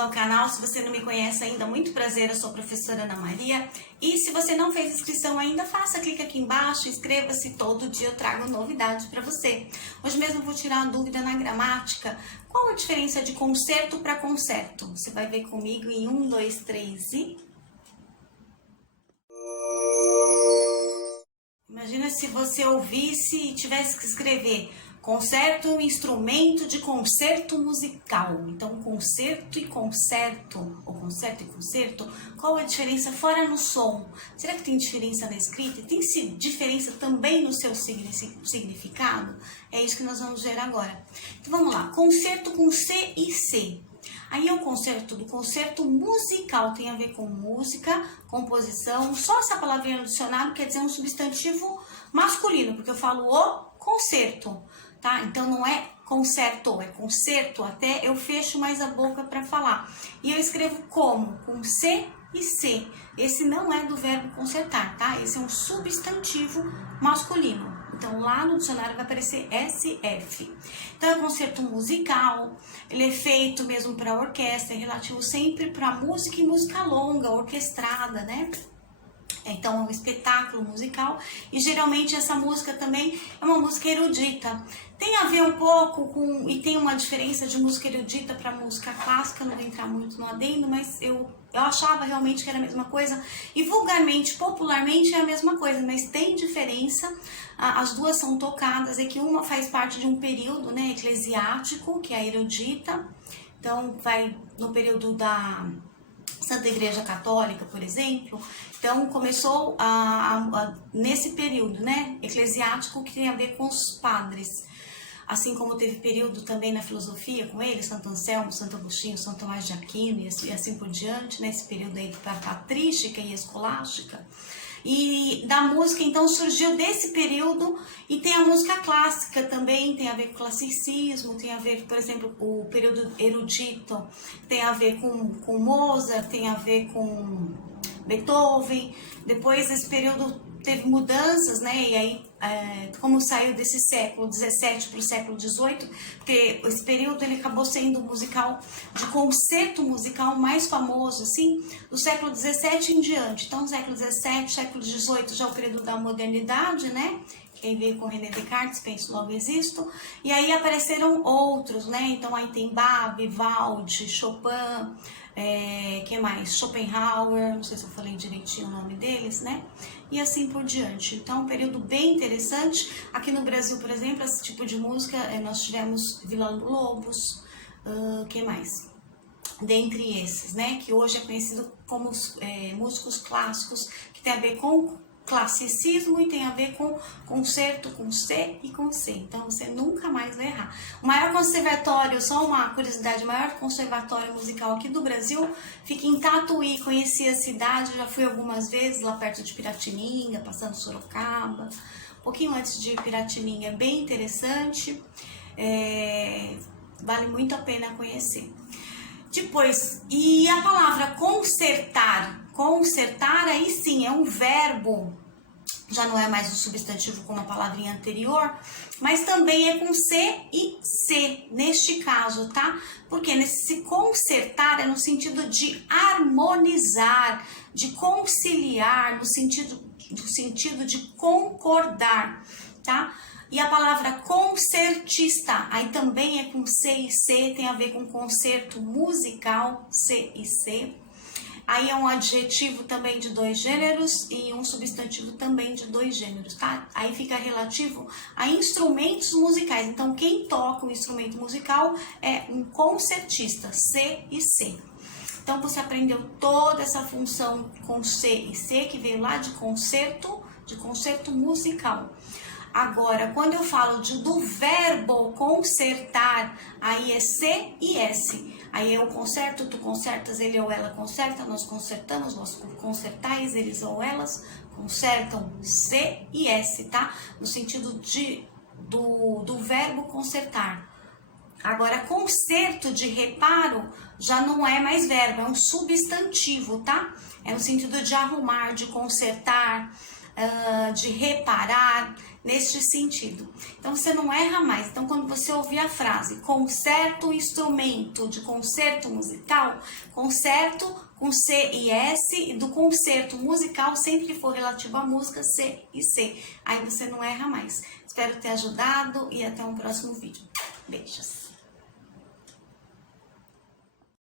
ao canal. Se você não me conhece ainda, muito prazer, eu sou a professora Ana Maria. E se você não fez inscrição ainda, faça, clica aqui embaixo, inscreva-se, todo dia eu trago novidade para você. Hoje mesmo eu vou tirar uma dúvida na gramática. Qual a diferença de concerto para concerto? Você vai ver comigo em 1, 2, 3 e... Imagina se você ouvisse e tivesse que escrever concerto, um instrumento de concerto musical. Então, concerto e concerto, ou concerto e concerto, qual a diferença fora no som? Será que tem diferença na escrita? Tem diferença também no seu significado? É isso que nós vamos ver agora. Então, vamos lá. Concerto com C e C. Aí é o concerto do concerto musical, tem a ver com música, composição. Só essa palavrinha no dicionário quer dizer um substantivo masculino, porque eu falo o concerto, tá? Então não é concerto, é concerto, até eu fecho mais a boca para falar. E eu escrevo como? Com C e C. Esse não é do verbo concertar, tá? Esse é um substantivo masculino. Então, lá no dicionário vai aparecer SF. Então, é concerto musical, ele é feito mesmo para orquestra, é relativo sempre para música e música longa, orquestrada, né? Então, é um espetáculo musical e geralmente essa música também é uma música erudita. Tem a ver um pouco com, e tem uma diferença de música erudita para música clássica, não vou entrar muito no adendo, mas eu achava realmente que era a mesma coisa. E vulgarmente, popularmente é a mesma coisa, mas tem diferença. As duas são tocadas, é que uma faz parte de um período, né, eclesiástico, que é a erudita. Então, vai no período da Santa Igreja Católica, por exemplo. Então, começou nesse período, né, eclesiástico, que tem a ver com os padres. Assim como teve período também na filosofia com eles, Santo Anselmo, Santo Agostinho, São Tomás de Aquino e assim por diante, né, esse período aí da patrística e escolástica. E da música, então, surgiu desse período, e tem a música clássica também, tem a ver com classicismo, tem a ver, por exemplo, o período erudito, tem a ver com Mozart, tem a ver com Beethoven. Depois, esse período teve mudanças, né, e aí, como saiu desse século XVII para o século XVIII, porque esse período ele acabou sendo musical, de concerto musical mais famoso, assim, do século XVII em diante. Então, século XVII, século XVIII já é o período da modernidade, né, quem veio com René Descartes, penso logo existo, e aí apareceram outros, né, então aí tem Bach, Vivaldi, Chopin, que mais? Schopenhauer, não sei se eu falei direitinho o nome deles, né? E assim por diante. Então, um período bem interessante. Aqui no Brasil, por exemplo, esse tipo de música, nós tivemos Villa-Lobos, que mais? Dentre esses, né? Que hoje é conhecido como músicos clássicos, que tem a ver com classicismo e tem a ver com concerto com C e com C. Então, você nunca mais vai errar. O maior conservatório, só uma curiosidade, o maior conservatório musical aqui do Brasil fica em Tatuí. Conheci a cidade, já fui algumas vezes lá perto de Piratininga, passando Sorocaba, um pouquinho antes de Piratininga. É bem interessante, vale muito a pena conhecer. Depois, e a palavra concertar? Concertar, aí sim, é um verbo, já não é mais um substantivo como a palavrinha anterior, mas também é com C e C, neste caso, tá? Porque nesse concertar é no sentido de harmonizar, de conciliar, no sentido de concordar, tá? E a palavra concertista, aí também é com C e C, tem a ver com concerto musical, C e C. Aí é um adjetivo também de 2 gêneros e um substantivo também de 2 gêneros, tá? Aí fica relativo a instrumentos musicais. Então, quem toca um instrumento musical é um concertista, C e C. Então, você aprendeu toda essa função com C e C, que veio lá de concerto musical. Agora, quando eu falo do verbo concertar, aí é C e S. Aí é o concerto, tu concertas, ele ou ela concerta, nós concertamos, nós concertais, eles ou elas consertam, C e S, tá? No sentido do verbo concertar. Agora, concerto de reparo já não é mais verbo, é um substantivo, tá? É no sentido de arrumar, de consertar, de reparar, neste sentido. Então você não erra mais. Então quando você ouvir a frase concerto instrumento de concerto musical, concerto com C e S, do concerto musical sempre for relativo à música C e C. Aí você não erra mais. Espero ter ajudado e até um próximo vídeo. Beijos!